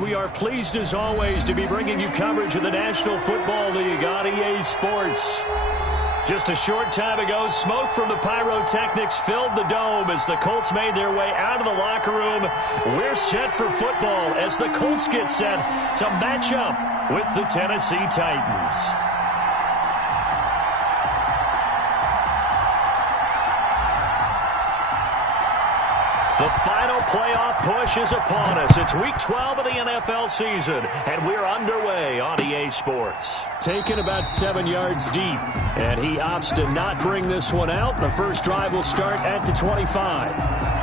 We are pleased as always to be bringing you coverage of the National Football League on EA Sports. Just a short time ago, smoke from the pyrotechnics filled the dome as the Colts made their way out of the locker room. We're set for football as the Colts get set to match up with the Tennessee Titans. The final playoff push is upon us. It's Week 12 of the NFL season, and we're underway on EA Sports. Taken about 7 yards deep, and he opts to not bring this one out. The first drive will start at the 25.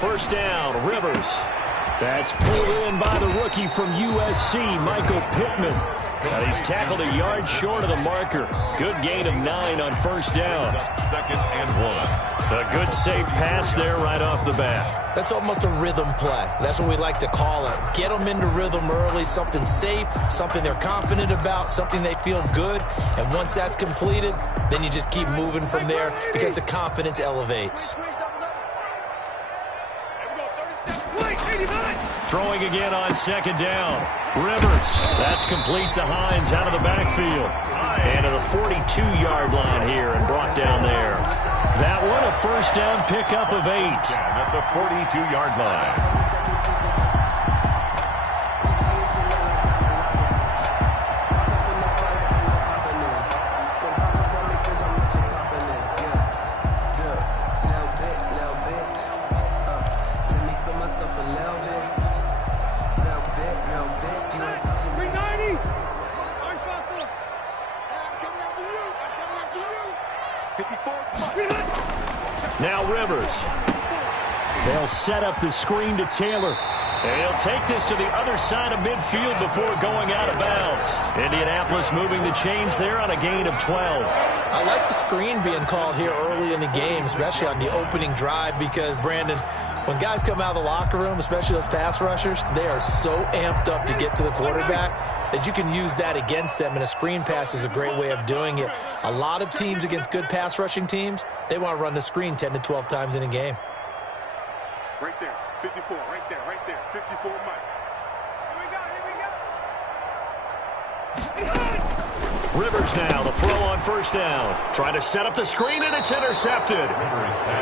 First down, Rivers. That's pulled in by the rookie from USC, Michael Pittman. Now he's tackled a yard short of the marker. Good gain of 9 on first down. Second and 1. A good safe pass there right off the bat. That's almost a rhythm play. That's what we like to call it. Get them into rhythm early, something safe, something they're confident about, something they feel good. And once that's completed, then you just keep moving from there because the confidence elevates. Throwing again on second down. Rivers. That's complete to Hines out of the backfield. And to the 42-yard line here and brought down there. That one a first down pickup of 8. At the 42-yard line. Now Rivers. They'll set up the screen to Taylor. And he'll take this to the other side of midfield before going out of bounds. Indianapolis moving the chains there on a gain of 12. I like the screen being called here early in the game, especially on the opening drive, because, Brandon, when guys come out of the locker room, especially those pass rushers, they are so amped up to get to the quarterback that you can use that against them, and a screen pass is a great way of doing it. A lot of teams against good pass rushing teams, they want to run the screen 10 to 12 times in a game. Right there, 54, right there, 54, Mike. Here we go. Rivers now, the throw on first down. Trying to set up the screen, and it's intercepted.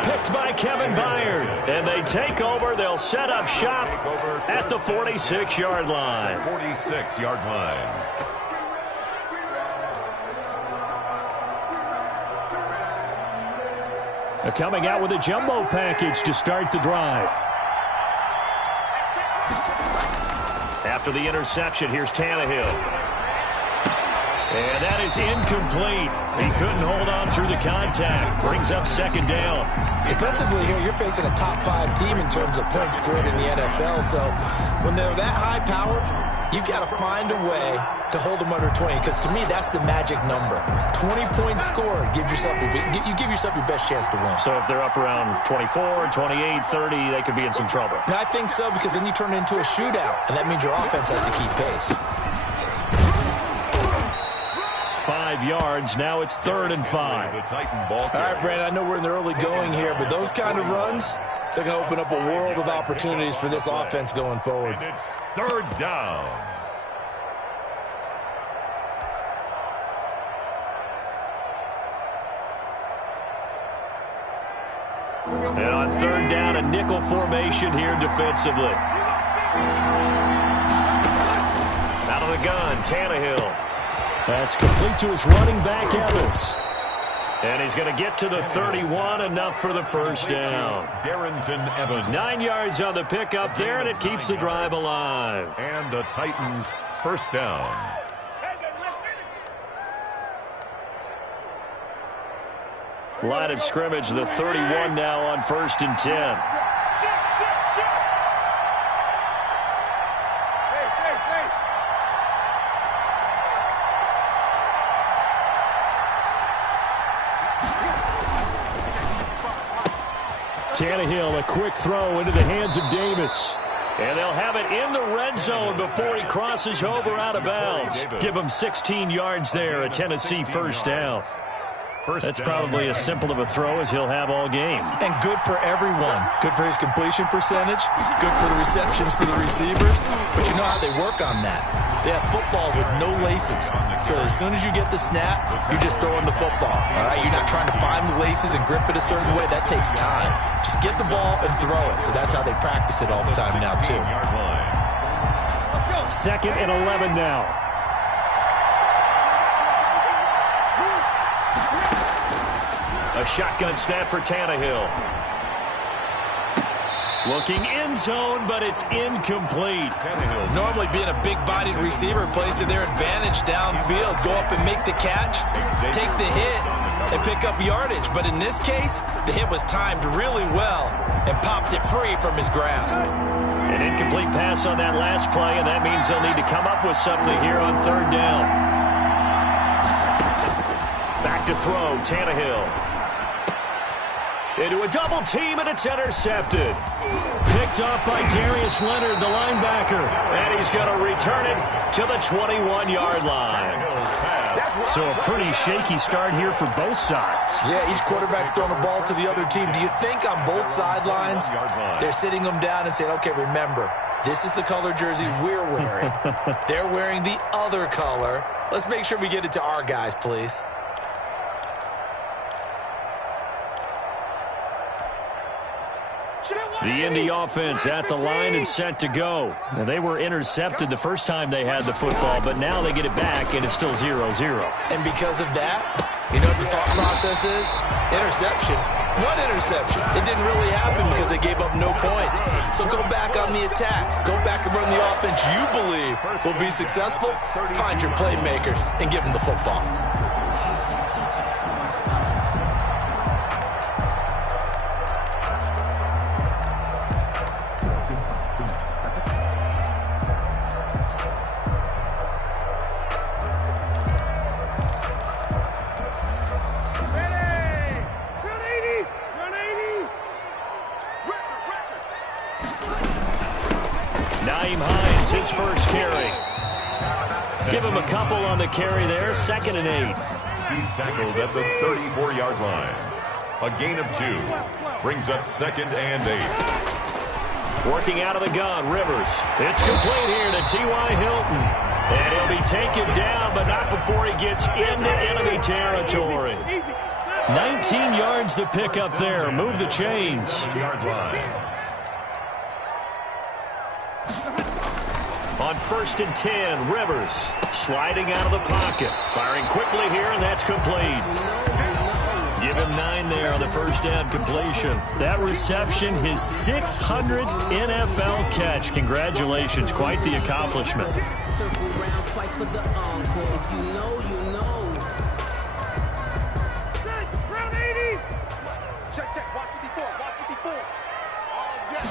Picked by Kevin Byard. And they take over. They'll set up shop at the 46-yard line. 46-yard line. They're coming out with a jumbo package to start the drive. After the interception, here's Tannehill. And that is incomplete. He couldn't hold on through the contact. Brings up second down. Defensively here, you're facing a top-5 team in terms of points scored in the NFL. So when they're that high-powered, you've got to find a way to hold them under 20. Because to me, that's the magic number. 20 points scored gives yourself you give yourself your best chance to win. So if they're up around 24, 28, 30, they could be in some trouble. I think so, because then you turn it into a shootout, and that means your offense has to keep pace. 5 yards. Now it's 3rd and 5. All right, Brandon, I know we're in the early going here, but those kind of runs, they're going to open up a world of opportunities for this offense going forward. And it's 3rd down. And on 3rd down, a nickel formation here defensively. Out of the gun, Tannehill. That's complete to his running back, Evans. And he's going to get to the 31, enough for the first down. Darrington Evans. 9 yards on the pickup there, and it keeps the drive alive. And the Titans first down. Line of scrimmage, the 31 now on 1st and 10. Tannehill, a quick throw into the hands of Davis. And they'll have it in the red zone before he crosses over out of bounds. Give him 16 yards there, a Tennessee first down. That's probably as simple of a throw as he'll have all game. And good for everyone. Good for his completion percentage. Good for the receptions for the receivers. But you know how they work on that. They have footballs with no laces. So as soon as you get the snap, you're just throwing the football. All right? You're not trying to find the laces and grip it a certain way. That takes time. Just get the ball and throw it. So that's how they practice it all the time now, too. 2nd and 11 now. A shotgun snap for Tannehill. Looking end zone, but it's incomplete. Normally being a big-bodied receiver plays to their advantage downfield. Go up and make the catch, take the hit, and pick up yardage. But in this case, the hit was timed really well and popped it free from his grasp. An incomplete pass on that last play, and that means they'll need to come up with something here on 3rd down. Back to throw, Tannehill. Into a double team, and it's intercepted. Picked up by Darius Leonard, the linebacker. And he's going to return it to the 21-yard line. So a pretty shaky start here for both sides. Yeah, each quarterback's throwing the ball to the other team. Do you think on both sidelines they're sitting them down and saying, okay, remember, this is the color jersey we're wearing. They're wearing the other color. Let's make sure we get it to our guys, please. The Indy offense at the line and set to go. Well, they were intercepted the first time they had the football, but now they get it back, and it's still 0-0. And because of that, you know what the thought process is? Interception. What interception? It didn't really happen because they gave up no points. So go back on the attack. Go back and run the offense you believe will be successful. Find your playmakers and give them the football. His first carry. Give him a couple on the carry there. 2nd and 8. He's tackled at the 34-yard line. A gain of 2. Brings up 2nd and 8. Working out of the gun, Rivers. It's complete here to T.Y. Hilton. And he'll be taken down, but not before he gets into enemy territory. 19 yards the pick up there. Move the chains. On 1st and 10, Rivers sliding out of the pocket. Firing quickly here, and that's complete. Give him 9 there on the first down completion. That reception, his 600th NFL catch. Congratulations. Quite the accomplishment. Circle round twice for the encore. If you know, you know. Round 80. Check. Watch 54. Watch 54. Oh, yes.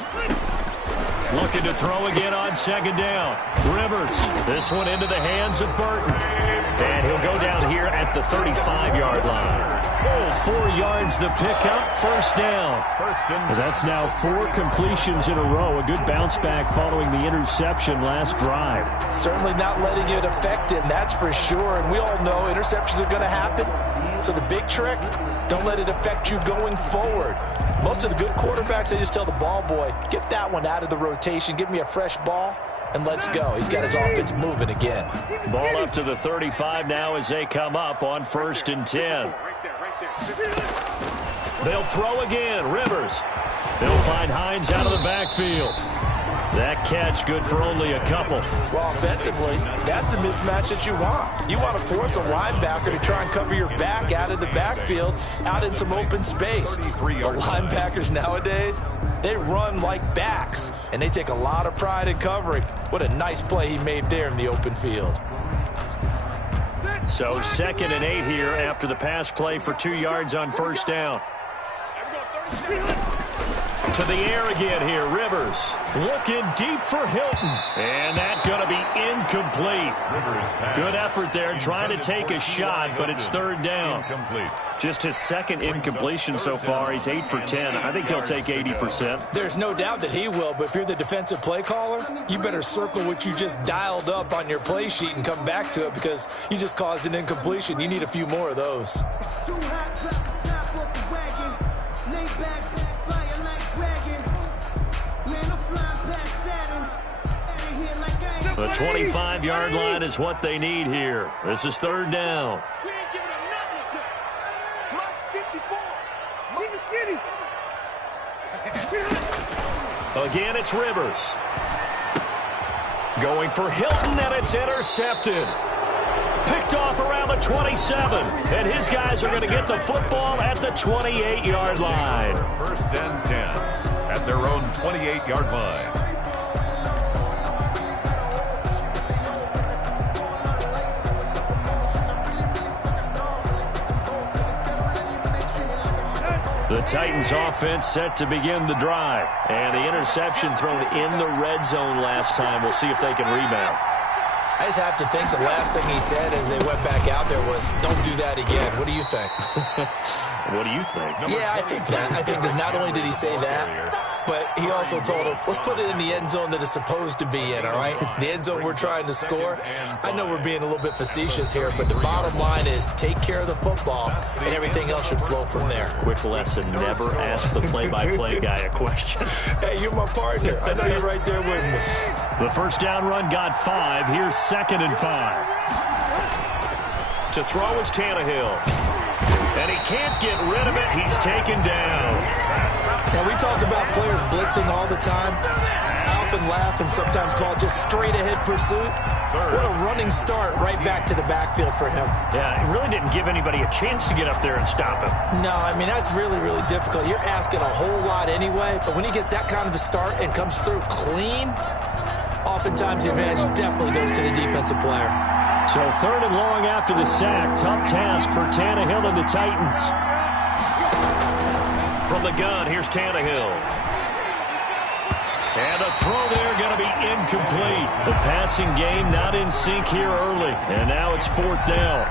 Looking to throw again on 2nd down. Rivers. This one into the hands of Burton. And he'll go down here at the 35-yard line. 4 yards the pickup. First down. That's now 4 completions in a row. A good bounce back following the interception last drive. Certainly not letting it affect him, that's for sure. And we all know interceptions are going to happen. So the big trick, don't let it affect you going forward. Most of the good quarterbacks, they just tell the ball boy, get that one out of the rotation, give me a fresh ball, and let's go. He's got his offense moving again. Ball up to the 35 now as they come up on 1st and 10. They'll throw again. Rivers. They'll find Hines out of the backfield. That catch good for only a couple. Well, offensively, that's the mismatch that you want. You want to force a linebacker to try and cover your back out of the backfield, out in some open space. The linebackers nowadays, they run like backs, and they take a lot of pride in covering. What a nice play he made there in the open field. So 2nd and 8 here after the pass play for 2 yards on first down. To the air again here, Rivers. Looking deep for Hilton. And that's going to be incomplete. Good effort there trying to take a shot, but it's 3rd down. Just his 2nd incompletion so far. He's 8 for 10. I think he'll take 80%. There's no doubt that he will, but if you're the defensive play caller, you better circle what you just dialed up on your play sheet and come back to it because you just caused an incompletion. You need a few more of those. The 25-yard line is what they need here. This is 3rd down. Again, it's Rivers. Going for Hilton, and it's intercepted. Picked off around the 27. And his guys are going to get the football at the 28-yard line. 1st and 10 at their own 28-yard line. The Titans offense set to begin the drive. And the interception thrown in the red zone last time. We'll see if they can rebound. I just have to think the last thing he said as they went back out there was, don't do that again. What do you think? What do you think? Yeah, I think that. I think that not only did he say that, but he also told him, let's put it in the end zone that it's supposed to be in, all right? The end zone we're trying to score. I know we're being a little bit facetious here, but the bottom line is take care of the football, and everything else should flow from there. Quick lesson, never ask the play-by-play guy a question. Hey, you're my partner. I know you're right there with me. The first down run got 5. Here's 2nd and 5. To throw is Tannehill. And he can't get rid of it. He's taken down. Now, we talk about players blitzing all the time. I often laugh and sometimes call it just straight-ahead pursuit. What a running start right back to the backfield for him. Yeah, it really didn't give anybody a chance to get up there and stop him. No, I mean, that's really, really difficult. You're asking a whole lot anyway, but when he gets that kind of a start and comes through clean, oftentimes the advantage definitely goes to the defensive player. So 3rd and long after the sack. Tough task for Tannehill and the Titans. From the gun, here's Tannehill. And the throw there going to be incomplete. The passing game not in sync here early. And now it's 4th down.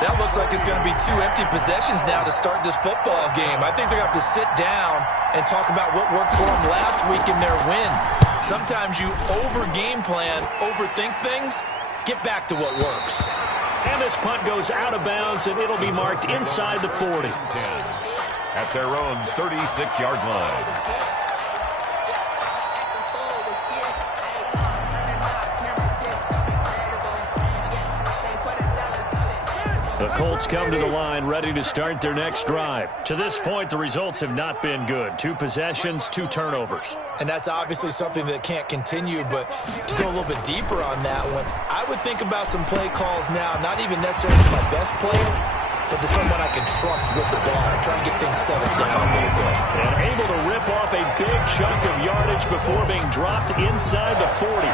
That looks like it's going to be 2 empty possessions now to start this football game. I think they're going to have to sit down and talk about what worked for them last week in their win. Sometimes you over-game plan, overthink things. Get back to what works. And this punt goes out of bounds, and it'll be marked inside the 40. At their own 36-yard line. The Colts come to the line ready to start their next drive. To this point, the results have not been good. 2 possessions, 2 turnovers. And that's obviously something that can't continue, but to go a little bit deeper on that one, I would think about some play calls now, not even necessarily to my best player, but to someone I can trust with the ball and try and get things settled down a little bit. And able to rip off a big chunk of yardage before being dropped inside the 40.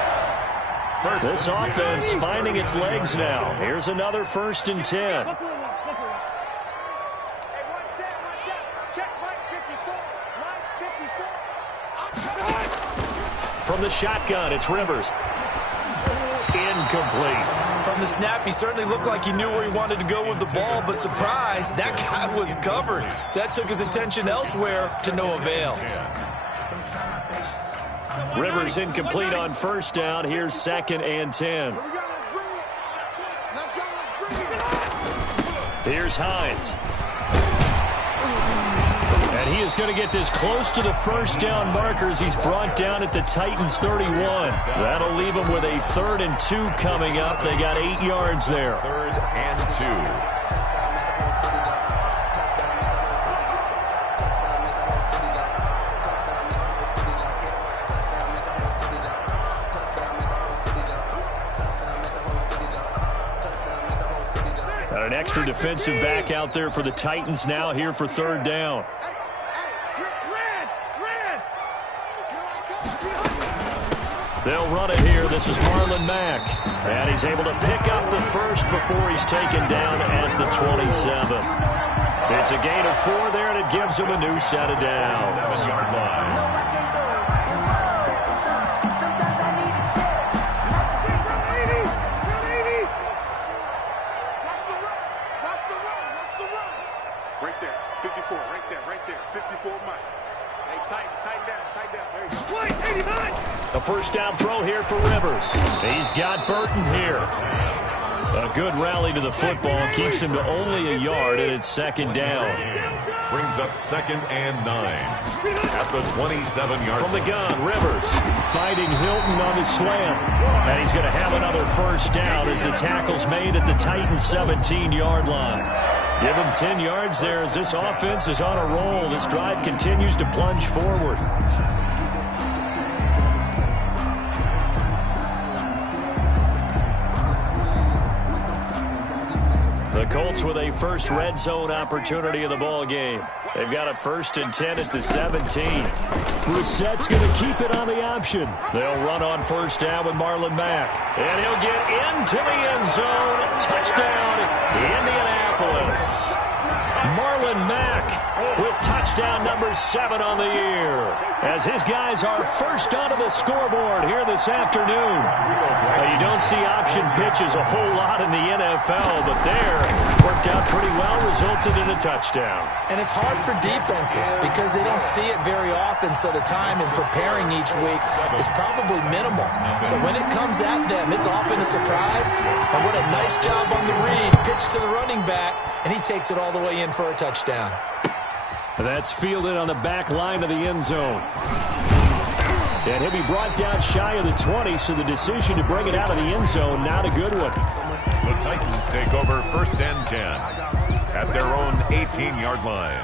This offense finding its legs now. Here's another 1st and 10. From the shotgun, it's Rivers. Incomplete. From the snap, he certainly looked like he knew where he wanted to go with the ball, but surprise, that guy was covered. So that took his attention elsewhere to no avail. Rivers incomplete on 1st down. Here's 2nd and 10. Here's Hines. And he is going to get this close to the 1st down markers. He's brought down at the Titans 31. That'll leave him with a 3rd and 2 coming up. They got 8 yards there. 3rd and 2. Got an extra defensive back out there for the Titans now here for third down. They'll run it here. This is Marlon Mack. And he's able to pick up the first before he's taken down at the 27th. It's a gain of 4 there, and it gives him a new set of downs. 7-yard line. Right there, 54, right there, 54 Mike. Hey, tighten down, there you go. 89! A first down throw here for Rivers. He's got Burton here. A good rally to the football keeps him to only a yard, and it's second down. Brings up 2nd and 9 at the 27-yard From the gun, Rivers fighting Hilton on his slant. And he's going to have another first down as the tackle's made at the Titans' 17-yard line. Give him 10 yards there as this offense is on a roll. This drive continues to plunge forward. The Colts with a first red zone opportunity of the ball game. They've got a 1st and 10 at the 17. Brissett's going to keep it on the option. They'll run on first down with Marlon Mack. And he'll get into the end zone. Touchdown, Indianapolis. Marlon Mack with touchdown number 7 on the year as his guys are first onto the scoreboard here this afternoon. Now, you don't see option pitches a whole lot in the NFL, but there worked out pretty well, resulted in a touchdown. And it's hard for defenses because they don't see it very often, so the time in preparing each week is probably minimal. So when it comes at them, it's often a surprise. And what a nice job on the read. Pitch to the running back, and he takes it all the way in for a touchdown. That's fielded on the back line of the end zone. And he'll be brought down shy of the 20, so the decision to bring it out of the end zone, not a good one. The Titans take over 1st and 10 at their own 18-yard line.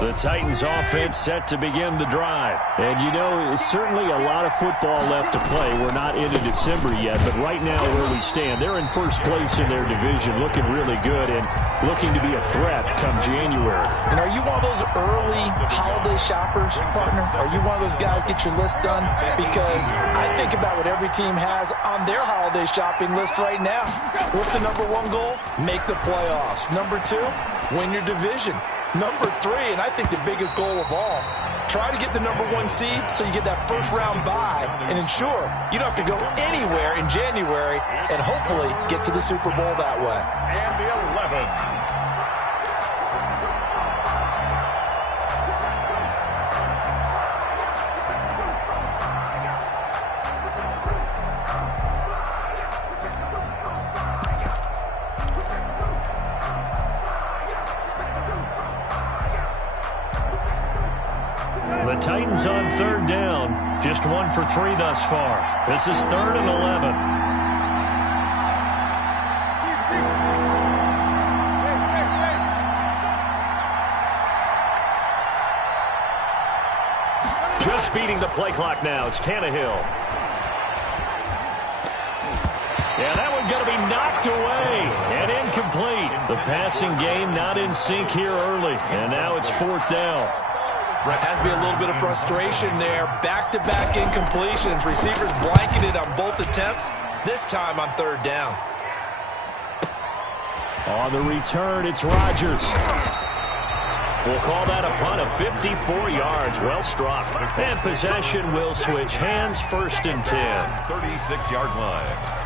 The Titans offense set to begin the drive. And you know, certainly a lot of football left to play. We're not into December yet, but right now where we stand, they're in first place in their division, looking really good and looking to be a threat come January. And are you one of those early holiday shoppers, partner? Are you one of those guys get your list done? Because I think about what every team has on their holiday shopping list right now. What's the number 1 goal? Make the playoffs. Number 2, win your division. Number 3, and I think the biggest goal of all, try to get the number 1 seed so you get that first round bye and ensure you don't have to go anywhere in January and hopefully get to the Super Bowl that way. And the 11. The Titans on third down. Just 1 for 3 thus far. This is 3rd and 11. Just beating the play clock now. It's Tannehill. Yeah, that one going to be knocked away and incomplete. The passing game not in sync here early. And now it's 4th down. Has to be a little bit of frustration there. Back-to-back incompletions. Receivers blanketed on both attempts, this time on 3rd down. On the return, it's Rodgers. We'll call that a punt of 54 yards. Well struck. And possession will switch hands, 1st and 10. 36-yard line.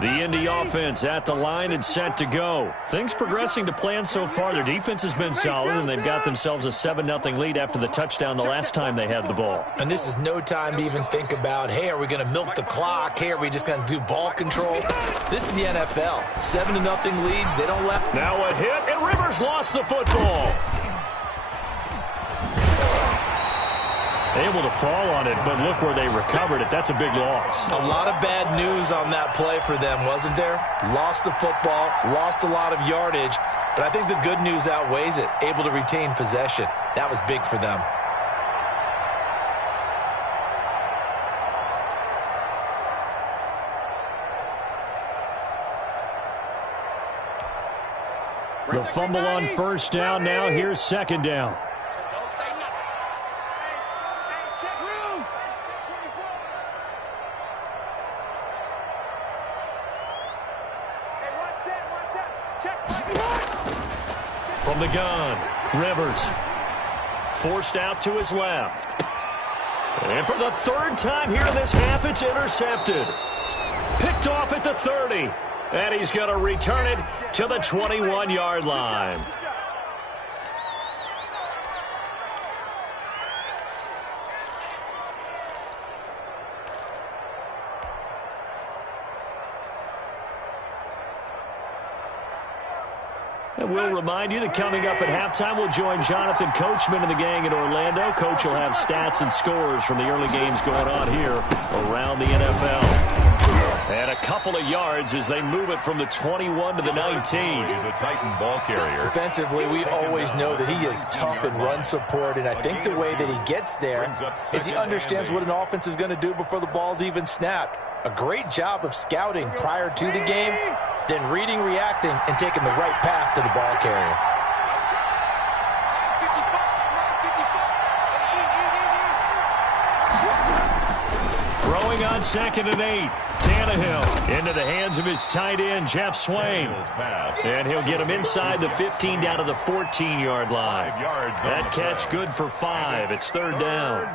The Indy offense at the line and set to go. Things progressing to plan so far. Their defense has been solid, and they've got themselves a 7-0 lead after the touchdown the last time they had the ball. And this is no time to even think about, hey, are we going to milk the clock? Hey, are we just going to do ball control? This is the NFL. 7-0 leads. They don't let. Now a hit, and Rivers lost the football. Able to fall on it, but look where they recovered it. That's a big loss. A lot of bad news on that play for them, wasn't there? Lost the football, lost a lot of yardage, But I think the good news outweighs it. Able to retain possession. That was big for them. The fumble on first down. Now here's second down. From the gun, Rivers. Forced out to his left. And for the third time here in this half, it's intercepted. Picked off at the 30. And he's going to return it to the 21-yard line. And we'll remind you that coming up at halftime, we'll join Jonathan Coachman and the gang in Orlando. Coach will have stats and scores from the early games going on here around the NFL. And a couple of yards as they move it from the 21 to the 19. The Titan ball carrier. Defensively, we always know that he is tough in run support, and I think the way that he gets there is he understands what an offense is going to do before the ball's even snapped. A great job of scouting prior to the game, then reading, reacting, and taking the right path to the ball carrier. Throwing on 2nd and 8. Tannehill into the hands of his tight end, Jeff Swain. And he'll get him inside the 15 down to the 14-yard line. That catch good for 5. It's third down.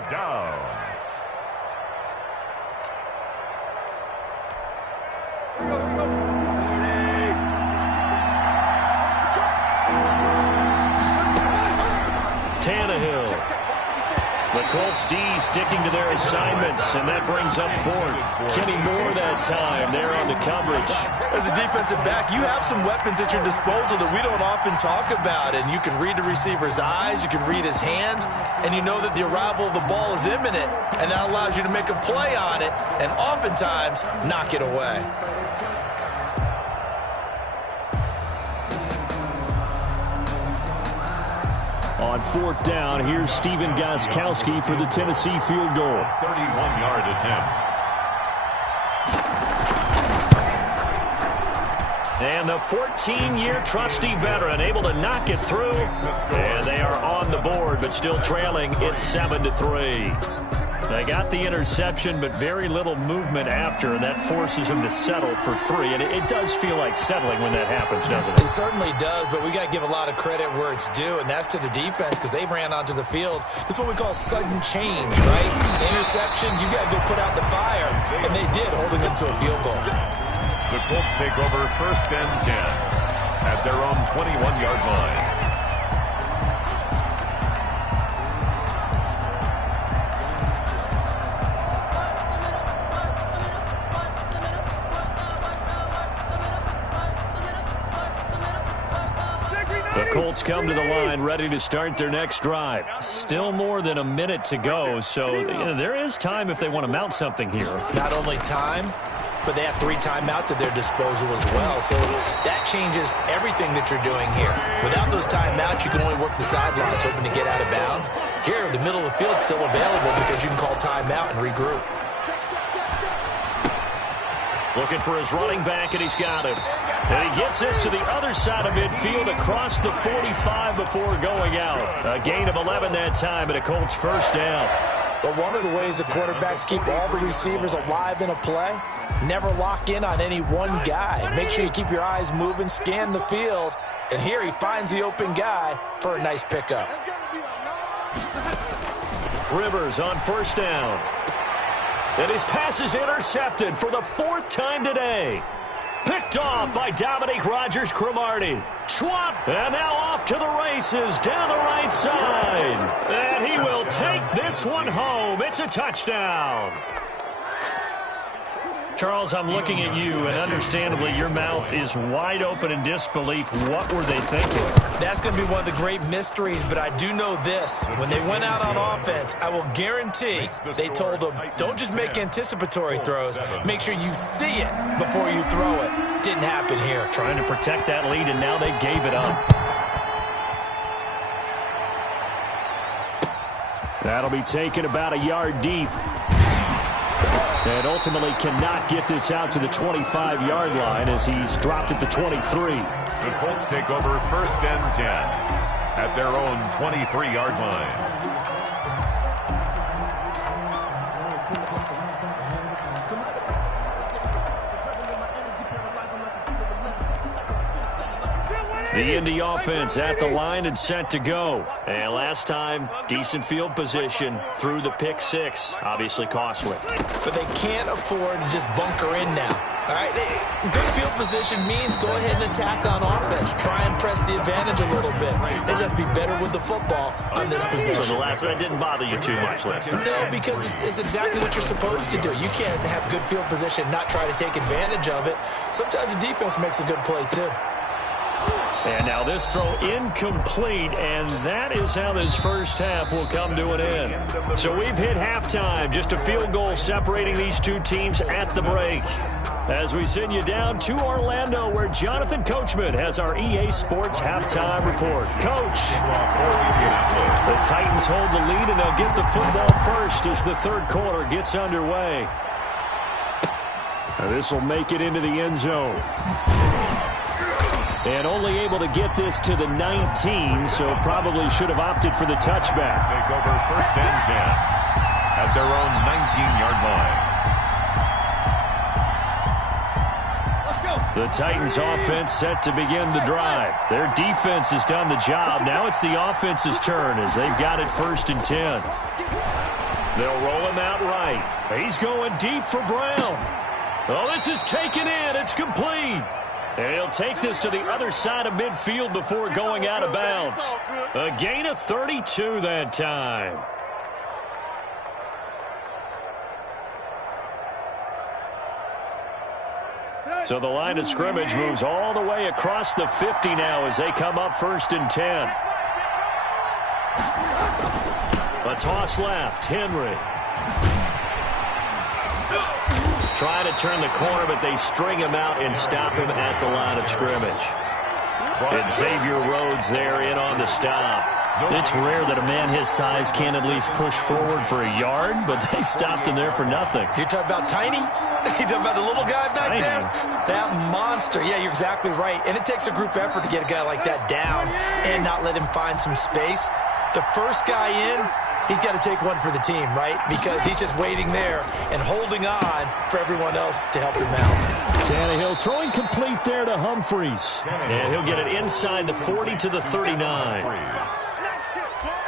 Tannehill. The Colts D sticking to their assignments, and that brings up 4th. Kenny Moore that time there on the coverage. As a defensive back, you have some weapons at your disposal that we don't often talk about, and you can read the receiver's eyes, you can read his hands, and you know that the arrival of the ball is imminent, and that allows you to make a play on it, and oftentimes knock it away. On 4th down, here's Steven Gostkowski for the Tennessee field goal. 31-yard attempt. And the 14-year trusty veteran able to knock it through. And they are on the board, but still trailing. It's 7-3. They got the interception, but very little movement after, and that forces them to settle for 3. And it does feel like settling when that happens, doesn't it? It certainly does, but we got to give a lot of credit where it's due, and that's to the defense because they ran onto the field. This is what we call sudden change, right? Interception, you got to go put out the fire, and they did, holding them to a field goal. The Colts take over 1st and 10 at their own 21-yard line. The Colts come to the line ready to start their next drive. Still more than a minute to go, so there is time if they want to mount something here. Not only time, but they have 3 timeouts at their disposal as well, so that changes everything that you're doing here. Without those timeouts, you can only work the sidelines, hoping to get out of bounds. Here, the middle of the field is still available because you can call timeout and regroup. Looking for his running back, and he's got him. And he gets this to the other side of midfield across the 45 before going out. A gain of 11 that time, and a Colts first down. But one of the ways the quarterbacks keep all the receivers alive in a play, never lock in on any one guy. Make sure you keep your eyes moving, scan the field, and here he finds the open guy for a nice pickup. Rivers on first down. And his pass is intercepted for the 4th time today. Picked off by Dominique Rodgers-Cromartie. Schwab, and now off to the races down the right side. And he will take this one home. It's a touchdown. Charles, I'm looking at you, and understandably, your mouth is wide open in disbelief. What were they thinking? That's going to be one of the great mysteries, but I do know this. When they went out on offense, I will guarantee they told them, don't just make anticipatory throws. Make sure you see it before you throw it. Didn't happen here. Trying to protect that lead, and now they gave it up. That'll be taken about a yard deep. And ultimately cannot get this out to the 25-yard line as he's dropped at the 23. The Colts take over 1st and 10 at their own 23-yard line. The Indy offense at the line and set to go. And last time, decent field position through the pick six. Obviously costly. But they can't afford to just bunker in now. All right, good field position means go ahead and attack on offense. Try and press the advantage a little bit. They just have to be better with the football on this position. So the last one didn't bother you too much last time? No, because it's exactly what you're supposed to do. You can't have good field position, not try to take advantage of it. Sometimes the defense makes a good play, too. And now this throw incomplete, and that is how this first half will come to an end. So we've hit halftime, just a field goal separating these two teams at the break. As we send you down to Orlando, where Jonathan Coachman has our EA Sports halftime report. Coach, the Titans hold the lead, and they'll get the football first as the third quarter gets underway. This will make it into the end zone. And only able to get this to the 19, so probably should have opted for the touchback. Take over 1st and 10 at their own 19-yard line. The Titans offense set to begin the drive. Their defense has done the job. Now it's the offense's turn as they've got it 1st and 10. They'll roll him out right. He's going deep for Brown. Oh, this is taken in. It's complete. And he'll take this to the other side of midfield before going out of bounds. A gain of 32 that time. So the line of scrimmage moves all the way across the 50 now as they come up 1st and 10. A toss left. Henry. Trying to turn the corner, but they string him out and stop him at the line of scrimmage. And Xavier Rhodes there in on the stop. It's rare that a man his size can at least push forward for a yard, but they stopped him there for nothing. You're talking about Tiny? You're talking about the little guy back there? That monster. Yeah, you're exactly right. And it takes a group effort to get a guy like that down and not let him find some space. The first guy in, he's got to take one for the team, right? Because he's just waiting there and holding on for everyone else to help him out. Tannehill throwing complete there to Humphries. And he'll get it inside the 40 to the 39.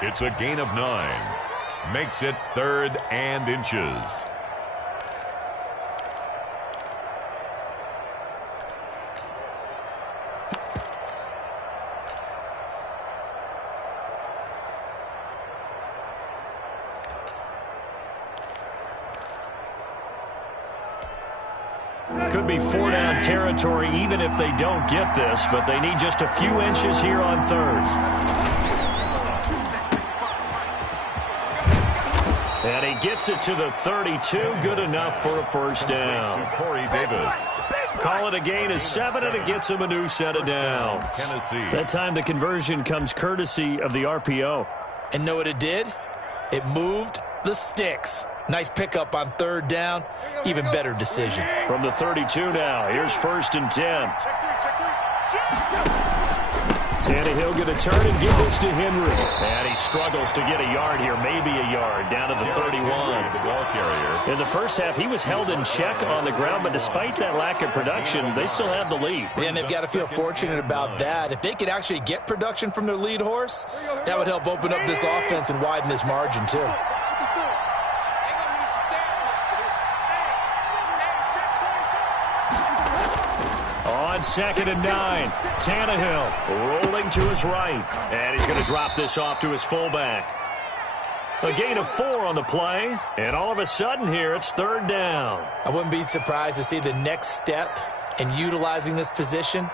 It's a gain of 9. Makes it 3rd and inches. Could be 4-down territory even if they don't get this, but they need just a few inches here on 3rd. And he gets it to the 32. Good enough for a 1st down. Corey Davis. Call it a gain of 7, and it gets him a new set of downs. Tennessee. That time the conversion comes courtesy of the RPO. And know what it did? It moved the sticks. Nice pickup on 3rd down. Even better decision. From the 32 now, here's 1st and 10. Tannehill going to turn and give this to Henry. And he struggles to get a yard here, maybe a yard, down to the 31. The ball carrier. In the first half, he was held in check on the ground, but despite that lack of production, they still have the lead. And they've got to feel fortunate about that. If they could actually get production from their lead horse, that would help open up this offense and widen this margin, too. On 2nd and 9, Tannehill rolling to his right. And he's going to drop this off to his fullback. A gain of 4 on the play, and all of a sudden here, it's third down. I wouldn't be surprised to see the next step in utilizing this position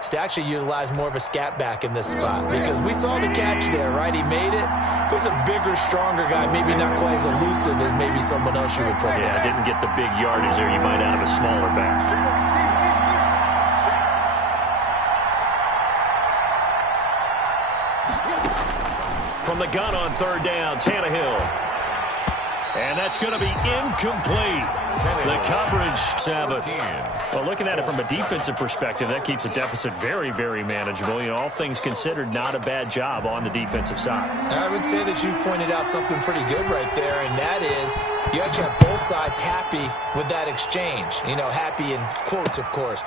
is to actually utilize more of a scat back in this spot, because we saw the catch there, right? He made it, but he's a bigger, stronger guy, maybe not quite as elusive as maybe someone else you would put Yeah, there. didn't get the big yardage there you might out of a smaller back. From the gun on third down, Tannehill. And that's going to be incomplete. The coverage, 7. Well, looking at it from a defensive perspective, that keeps the deficit very, very manageable. You know, all things considered, not a bad job on the defensive side. I would say that you've pointed out something pretty good right there, and that is you actually have both sides happy with that exchange. You know, happy in quotes, of course.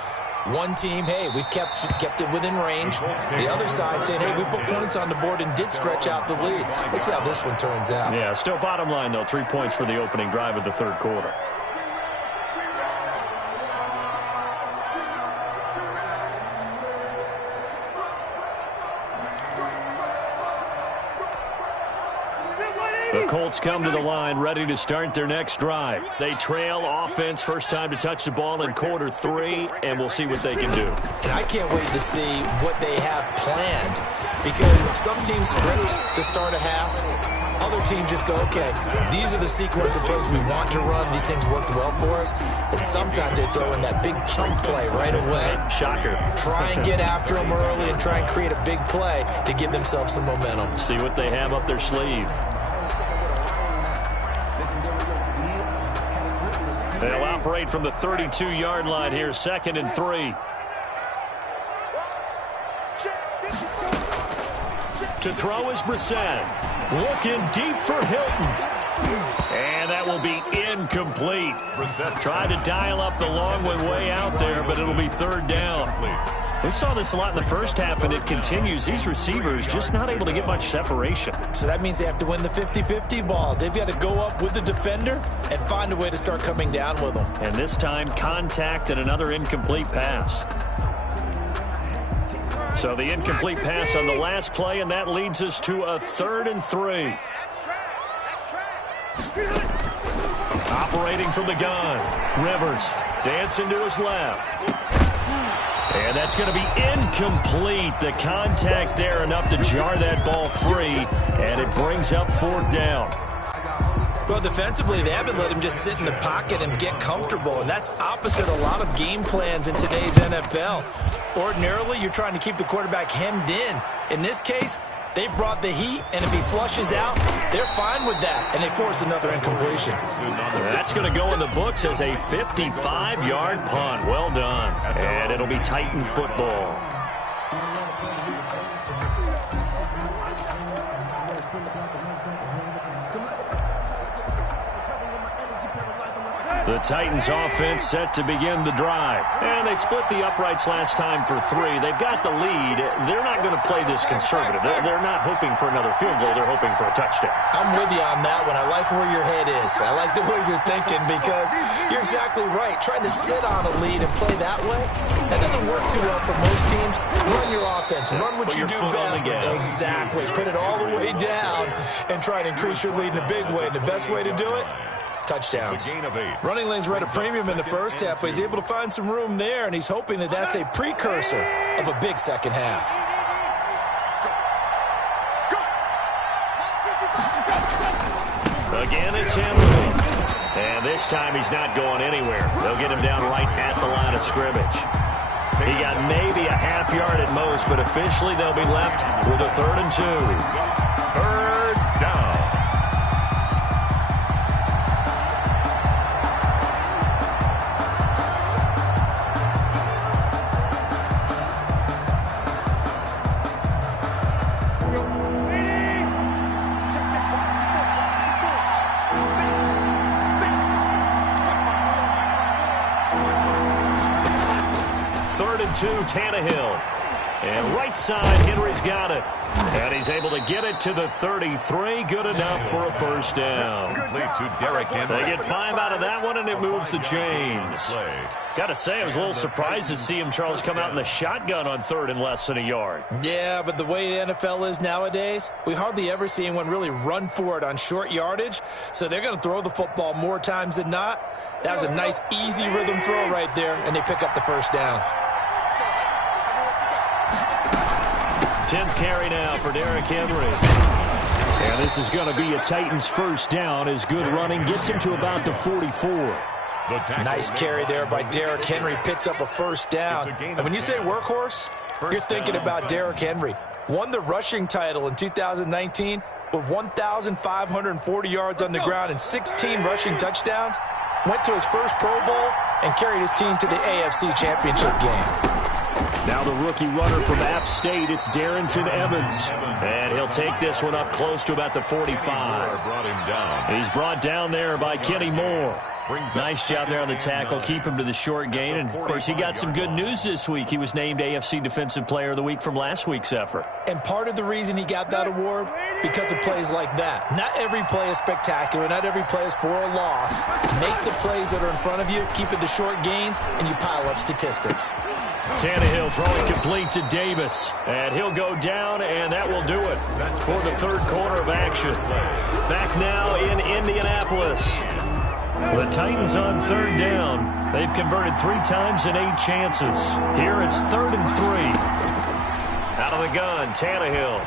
One team, hey, we've kept it within range. The other side saying, hey, we put points on the board and did stretch out the lead. Let's see how this one turns out. Yeah, still bottom line, though, 3 points for the opening drive of the third quarter. The Colts come to the line ready to start their next drive. They trail offense, first time to touch the ball in quarter 3, and we'll see what they can do. And I can't wait to see what they have planned, because some teams script to start a half. Other teams just go, okay, these are the sequence of plays we want to run. These things worked well for us. And sometimes they throw in that big chunk play right away. Shocker. Try and get after them early and try and create a big play to give themselves some momentum. See what they have up their sleeve. They'll operate from the 32-yard line here, 2nd and 3. To throw is Brissett. Looking deep for Hilton. And that will be incomplete. Brissett tried to dial up the long one way out there, but it'll be third down. We saw this a lot in the first half, and it continues. These receivers just not able to get much separation. So that means they have to win the 50-50 balls. They've got to go up with the defender and find a way to start coming down with them. And this time, contact and another incomplete pass. So the incomplete pass on the last play, and that leads us to a 3rd and 3. Operating from the gun. Rivers dancing to his left. And that's going to be incomplete. The contact there enough to jar that ball free, and it brings up 4th down. Well, defensively, they haven't let him just sit in the pocket and get comfortable, and that's opposite a lot of game plans in today's NFL. Ordinarily, you're trying to keep the quarterback hemmed in. In this case, they brought the heat, and if he flushes out, they're fine with that, and they force another incompletion. That's going to go in the books as a 55-yard punt. Well done. And it'll be Titan football. The Titans offense set to begin the drive. And they split the uprights last time for 3. They've got the lead. They're not going to play this conservative. They're not hoping for another field goal. They're hoping for a touchdown. I'm with you on that one. I like where your head is. I like the way you're thinking, because you're exactly right. Trying to sit on a lead and play that way, that doesn't work too well for most teams. Run your offense. Run what you do best. Exactly. Put it all the way down and try to increase your lead in a big way. And the best way to do it, touchdowns. Running lanes were at a premium in the first half, but he's able to find some room there, and he's hoping that that's a precursor of a big second half. Again, it's Henry. And this time he's not going anywhere. They'll get him down right at the line of scrimmage. He got maybe a half yard at most, but officially they'll be left with a 3rd and 2. 3rd down. To Tannehill. And right side, Henry's got it. And he's able to get it to the 33. Good enough for a first down. Complete to Derrick Henry. They get 5 out of that one, and it moves the chains. Got to say, I was a little surprised to see him, Charles, come out in the shotgun on 3rd and less than a yard. Yeah, but the way the NFL is nowadays, we hardly ever see anyone really run for it on short yardage. So they're going to throw the football more times than not. That was a nice, easy rhythm throw right there, and they pick up the first down. 10th carry now for Derrick Henry. And this is going to be a Titans first down as good running gets him to about the 44. Nice carry there by Derrick Henry. Picks up a first down. And when you say workhorse, you're thinking about Derrick Henry. Won the rushing title in 2019 with 1,540 yards on the ground and 16 rushing touchdowns. Went to his first Pro Bowl and carried his team to the AFC Championship game. Now the rookie runner from App State, it's Darrington Evans. And he'll take this one up close to about the 45. He's brought down there by Kenny Moore. Nice job there on the tackle. Keep him to the short gain. And, of course, he got some good news this week. He was named AFC Defensive Player of the Week from last week's effort. And part of the reason he got that award, because of plays like that. Not every play is spectacular. Not every play is for a loss. Make the plays that are in front of you, keep it to short gains, and you pile up statistics. Tannehill throwing complete to Davis. And he'll go down, and that will do it for the third quarter of action. Back now in Indianapolis. The Titans on 3rd down. They've converted 3 times in 8 chances. Here it's 3rd and 3. Out of the gun, Tannehill.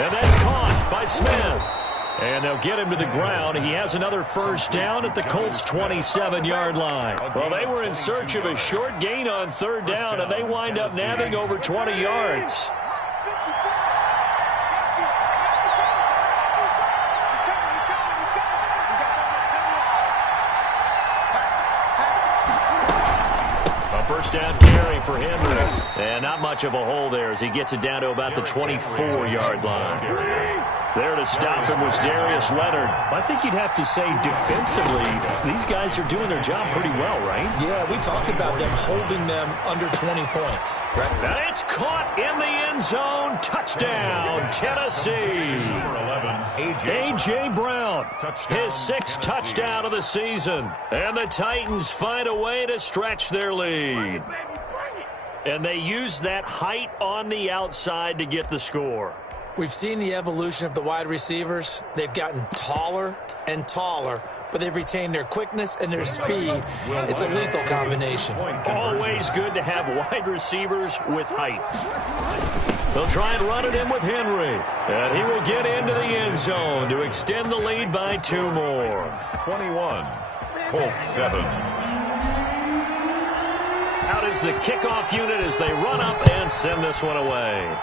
And that's caught by Smith. And they'll get him to the ground. He has another first down at the Colts' 27-yard line. Well, they were in search of a short gain on 3rd down, and they wind up nabbing over 20 yards. First down carry for Henry. And not much of a hole there as he gets it down to about the 24-yard line. There to stop him was Darius Leonard. I think you'd have to say defensively, these guys are doing their job pretty well, right? Yeah, we talked about them holding them under 20 points. Right? And it's caught in the end zone. Touchdown, Tennessee. A.J. Brown, his 6th touchdown of the season. And the Titans find a way to stretch their lead. And they use that height on the outside to get the score. We've seen the evolution of the wide receivers. They've gotten taller and taller, but they've retained their quickness and their speed. It's a lethal combination. Always good to have wide receivers with height. They'll try and run it in with Henry. And he will get into the end zone to extend the lead by 2 more. 21, Colts 7. Out is the kickoff unit as they run up and send this one away.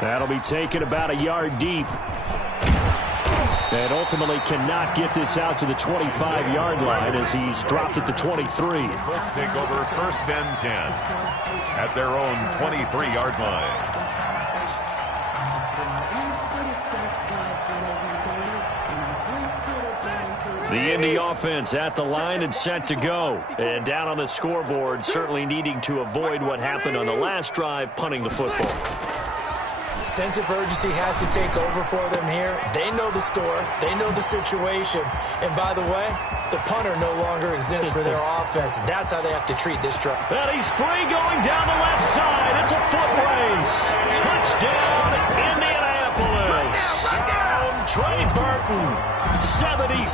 That'll be taken about a yard deep. And ultimately cannot get this out to the 25-yard line as he's dropped at the 23. Colts take over 1st and 10 at their own 23-yard line. The Indy offense at the line and set to go. And down on the scoreboard, certainly needing to avoid what happened on the last drive, punting the football. Sense of urgency has to take over for them here. They know the score. They know the situation. And by the way, the punter no longer exists for their offense. That's how they have to treat this drive. And he's free going down the left side. It's a foot race. Touchdown, Indianapolis. Trey Burton, 77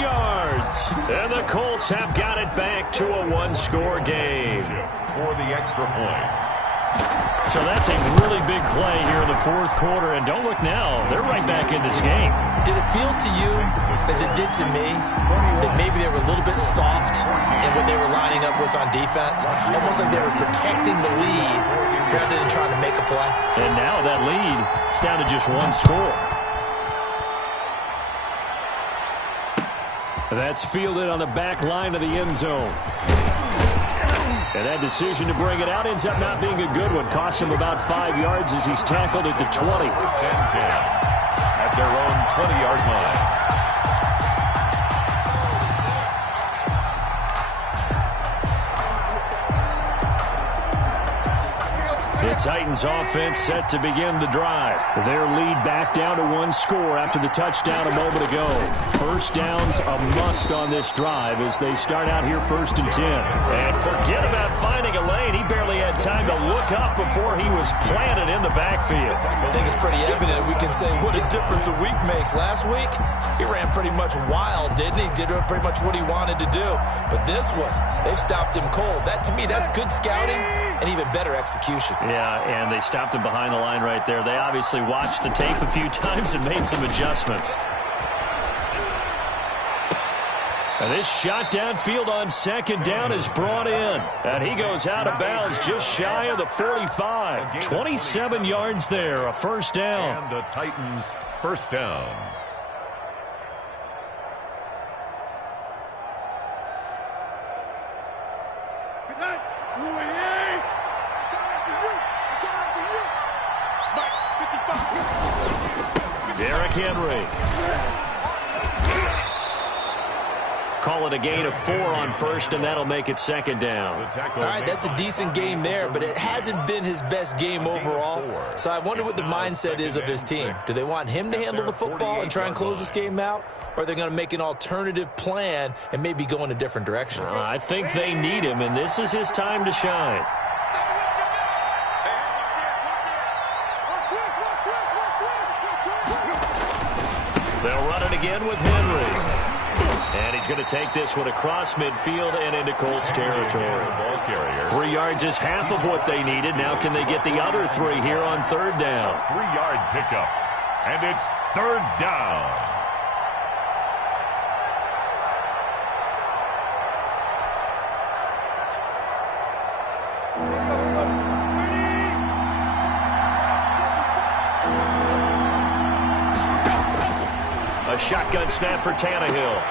yards. And the Colts have got it back to a 1-score game. For the extra point. So that's a really big play here in the 4th quarter. And don't look now, they're right back in this game. Did it feel to you, as it did to me, that maybe they were a little bit soft in what they were lining up with on defense? Almost like they were protecting the lead rather than trying to make a play. And now that lead is down to just 1 score. That's fielded on the back line of the end zone. And that decision to bring it out ends up not being a good one. Costs him about 5 yards as he's tackled at the 20. 1st and 10 at their own 20-yard line. The Titans offense set to begin the drive. Their lead back down to one score after the touchdown a moment ago. First down's a must on this drive as they start out here 1st and 10. And forget about finding a lane. He barely had time to look up before he was planted in the backfield. I think it's pretty evident. We can say what a difference a week makes. Last week, he ran pretty much wild, didn't he? Did pretty much what he wanted to do. But this one, they've stopped him cold. That, to me, that's good scouting and even better execution. Yeah, and they stopped him behind the line right there. They obviously watched the tape a few times and made some adjustments. And this shot downfield on 2nd down is brought in. And he goes out of bounds just shy of the 45. 27 yards there, a first down. And the Titans' first down. Derrick Henry. Call it a gain of 4 on 1st, and that'll make it 2nd down. All right, that's a decent game there, but it hasn't been his best game overall. So I wonder what the mindset is of his team. Do they want him to handle the football and try and close this game out? Or are they going to make an alternative plan and maybe go in a different direction? I think they need him, and this is his time to shine. They'll run it again with Henry. And he's going to take this one across midfield and into Colts territory. 3 yards is half of what they needed. Now can they get the other 3 here on 3rd down? 3-yard pickup. And it's 3rd down. A shotgun snap for Tannehill.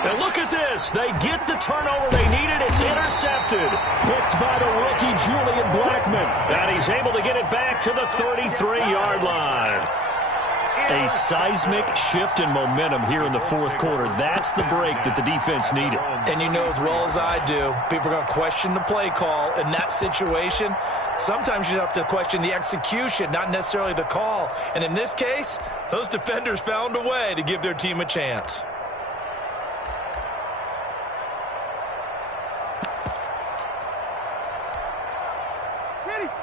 And look at this. They get the turnover they needed. It's intercepted. Picked by the rookie Julian Blackmon. And he's able to get it back to the 33-yard line. A seismic shift in momentum here in the 4th quarter. That's the break that the defense needed. And you know as well as I do, people are going to question the play call in that situation. Sometimes you have to question the execution, not necessarily the call. And in this case, those defenders found a way to give their team a chance.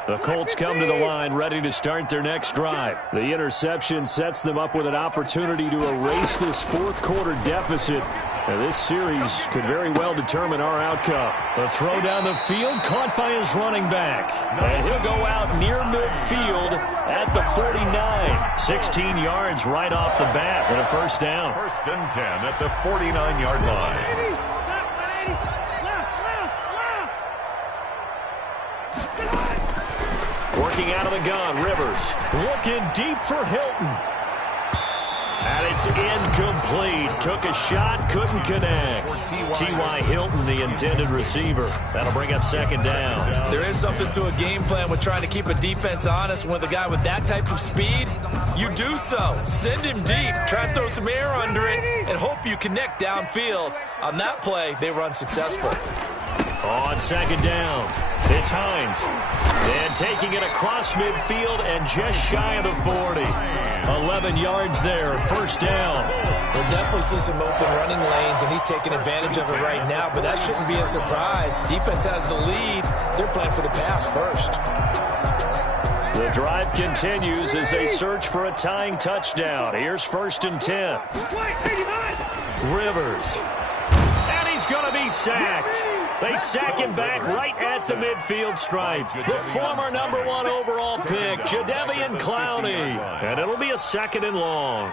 The Colts come to the line ready to start their next drive. The interception sets them up with an opportunity to erase this 4th quarter deficit. And this series could very well determine our outcome. The throw down the field caught by his running back. And he'll go out near midfield at the 49. 16 yards right off the bat and a first down. 1st and 10 at the 49-yard line. Working out of the gun, Rivers. Looking deep for Hilton. And it's incomplete. Took a shot, couldn't connect. T.Y. Hilton, the intended receiver. That'll bring up 2nd down. There is something to a game plan with trying to keep a defense honest. With a guy with that type of speed, you do so. Send him deep. Try and throw some air under it and hope you connect downfield. On that play, they were unsuccessful. On 2nd down, it's Hines. And taking it across midfield and just shy of the 40. 11 yards there, first down. We'll definitely see some open running lanes, and he's taking advantage of it right now, but that shouldn't be a surprise. Defense has the lead. They're playing for the pass first. The drive continues as they search for a tying touchdown. Here's 1st and 10. Rivers. And he's going to be sacked. They sack him back right at the midfield stripe. The former number 1 overall pick, Jadeveon Clowney. And it'll be a 2nd and long.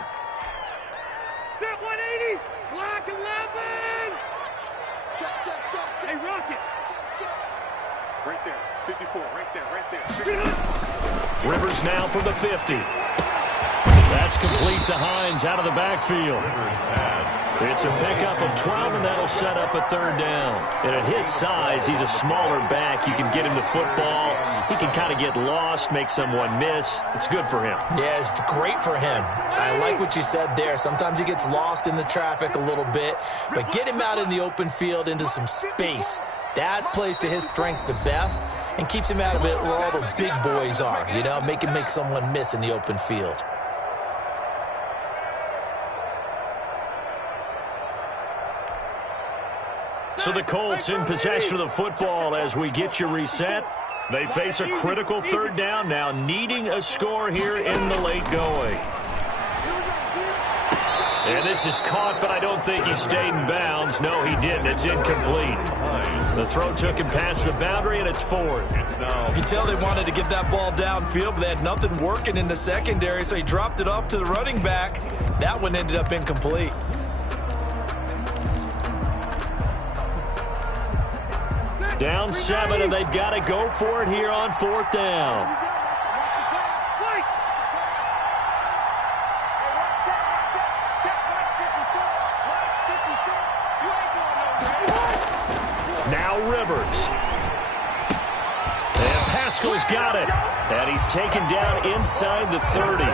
Set 180, block 11. Hey, Rocket. Right there, 54, right there. Rivers now from the 50. That's complete to Hines out of the backfield. It's a pickup of 12, and that'll set up a 3rd down. And at his size, he's a smaller back. You can get him the football. He can kind of get lost, make someone miss. It's good for him. Yeah, it's great for him. I like what you said there. Sometimes he gets lost in the traffic a little bit, but get him out in the open field into some space. That plays to his strengths the best and keeps him out of it where all the big boys are, you know, make someone miss in the open field. So the Colts in possession of the football as we get you reset. They face a critical third down now, needing a score here in the late going. And this is caught, but I don't think he stayed in bounds. No, he didn't. It's incomplete. The throw took him past the boundary, and it's fourth. You can tell they wanted to get that ball downfield, but they had nothing working in the secondary, so he dropped it off to the running back. That one ended up incomplete. Down 7, and they've got to go for it here on fourth down. Now Rivers. And Pascal's got it. And he's taken down inside the 30.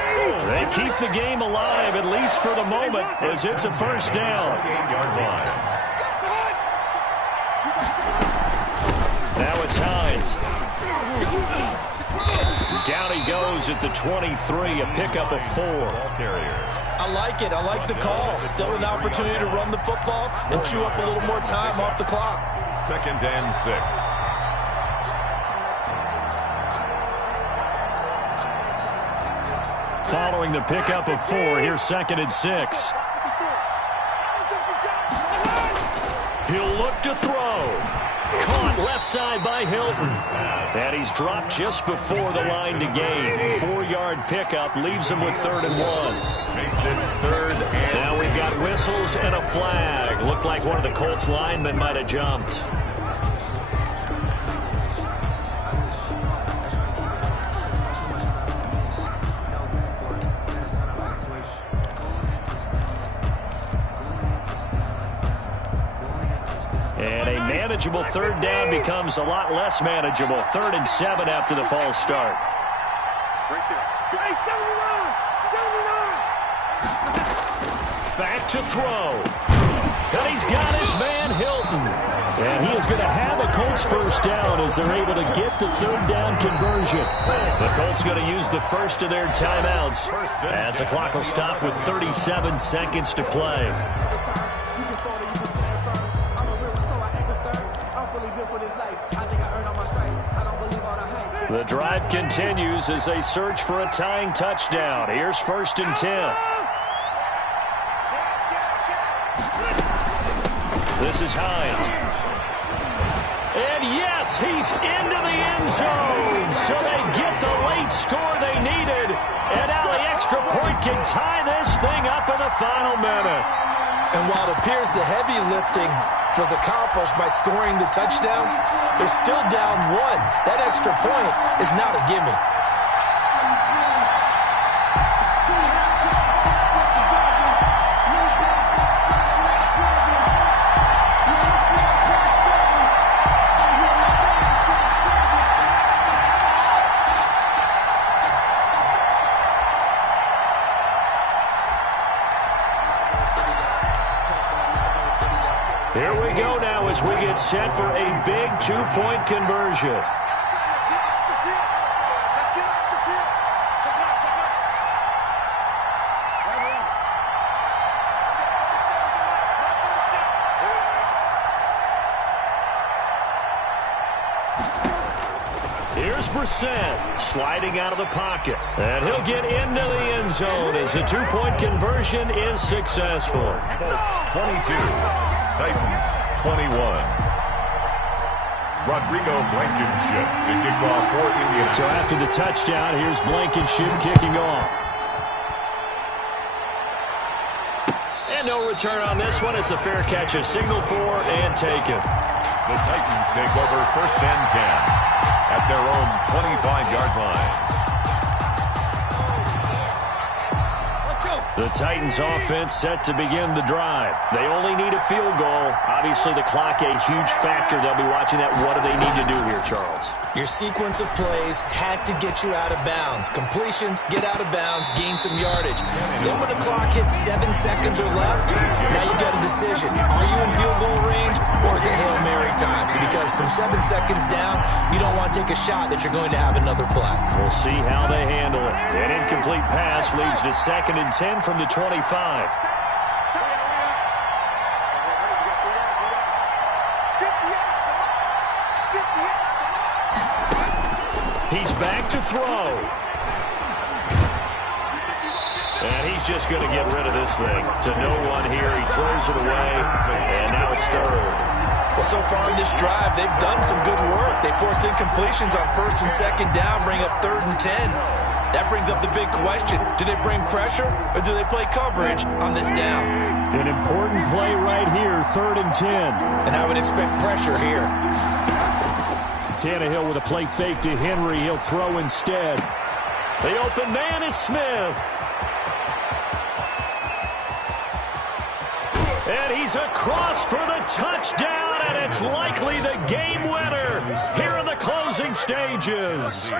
They keep the game alive, at least for the moment, as it's a first down. Now it's Hines. Down he goes at the 23, a pickup of 4. I like it. I like the call. Still an opportunity to run the football and chew up a little more time off the clock. 2nd and 6. Following the pickup of 4, here's 2nd and 6. He'll look to throw. Caught left side by Hilton. And he's dropped just before the line to gain. 4-yard pickup leaves him with 3rd and 1. Makes it 3rd and now we've got whistles and a flag. Looked like one of the Colts linemen might have jumped. And a manageable 3rd down becomes a lot less manageable. 3rd and 7 after the false start. Right there. Hey, 79! Back to throw. And he's got his man Hilton. And he is going to have a Colts first down as they're able to get the 3rd down conversion. The Colts going to use the first of their timeouts as the clock will stop with 37 seconds to play. The drive continues as they search for a tying touchdown. Here's 1st and 10. This is Hines. And yes, he's into the end zone. So they get the late score they needed. And now the extra point can tie this thing up in the final minute. And while it appears the heavy lifting was accomplished by scoring the touchdown, they're still down 1. That extra point is not a gimme. Here we go now as we get set for a big 2-point conversion. Let's get off the field. Check it out, check it out. Here's Brissett sliding out of the pocket. And he'll get into the end zone as the 2-point conversion is successful. Colts 22, Titans 21. Rodrigo Blankenship to kick off for Indiana. So after the touchdown, here's Blankenship kicking off. And no return on this one. It's a fair catch, a signal for and taken. The Titans take over 1st and 10 at their own 25-yard line. The Titans offense set to begin the drive. They only need a field goal. Obviously, the clock a huge factor. They'll be watching that. What do they need to do here, Charles? Your sequence of plays has to get you out of bounds. Completions, get out of bounds, gain some yardage. Then when the clock hits 7 seconds or left, now you got a decision. Are you in field goal range or is it Hail Mary time? Because from 7 seconds down, you don't want to take a shot that you're going to have another play. We'll see how they handle it. An incomplete pass leads to 2nd and 10 from the 25. He's back to throw. And he's just going to get rid of this thing. To no one here. He throws it away, and now it's 3rd. Well, so far in this drive, they've done some good work. They force incompletions on 1st and 2nd down, bring up 3rd and 10. That brings up the big question. Do they bring pressure, or do they play coverage on this down? An important play right here, 3rd and 10. And I would expect pressure here. Tannehill with a play fake to Henry. He'll throw instead. The open man is Smith. And he's across for the touchdown, and it's likely the game winner here in the closing stages.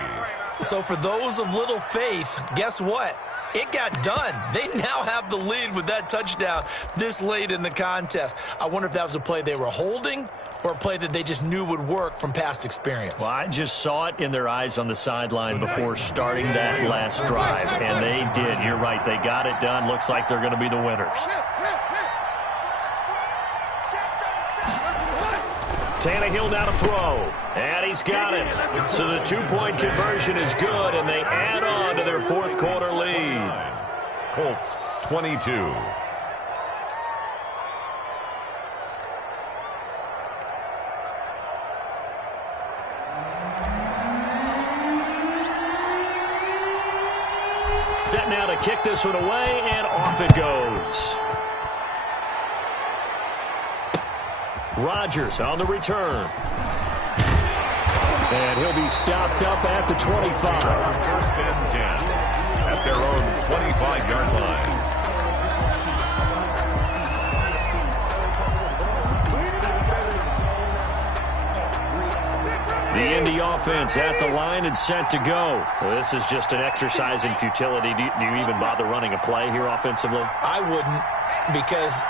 So for those of little faith, guess what? It got done. They now have the lead with that touchdown this late in the contest. I wonder if that was a play they were holding or a play that they just knew would work from past experience. Well, I just saw it in their eyes on the sideline before starting that last drive, and they did. You're right. They got it done. Looks like they're going to be the winners. Tannehill now to throw, and he's got it. So the 2-point conversion is good, and they add on to their 4th quarter lead. Colts 22. Set now to kick this one away, and off it goes. Rodgers on the return. And he'll be stopped up at the 25. 1st and 10 at their own 25-yard line. The Indy offense at the line and set to go. Well, this is just an exercise in futility. Do you even bother running a play here offensively? I wouldn't, because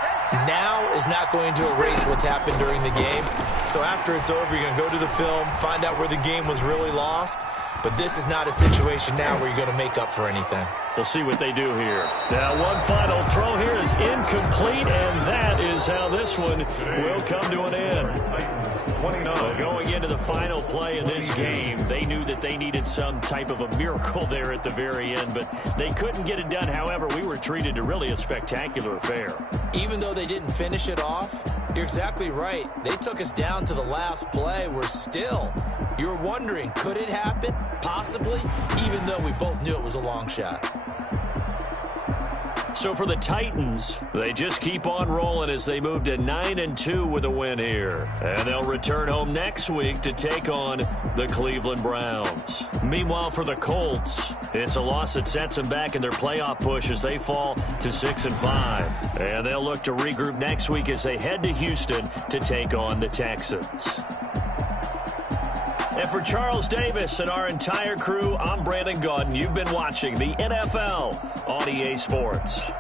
now is not going to erase what's happened during the game. So after it's over, you're going to go to the film, find out where the game was really lost. But this is not a situation now where you're going to make up for anything. We'll see what they do here. Now, one final throw here is incomplete, and that is how this one will come to an end. 29. So going into the final play of this game, they knew that they needed some type of a miracle there at the very end, but they couldn't get it done. However, we were treated to really a spectacular affair. Even though they didn't finish it off, you're exactly right. They took us down to the last play. We're still, you're wondering, could it happen? Possibly, even though we both knew it was a long shot. So for the Titans, they just keep on rolling as they move to 9-2 with a win here. And they'll return home next week to take on the Cleveland Browns. Meanwhile, for the Colts, it's a loss that sets them back in their playoff push as they fall to 6-5. And they'll look to regroup next week as they head to Houston to take on the Texans. And for Charles Davis and our entire crew, I'm Brandon Gaudin. You've been watching the NFL on EA Sports.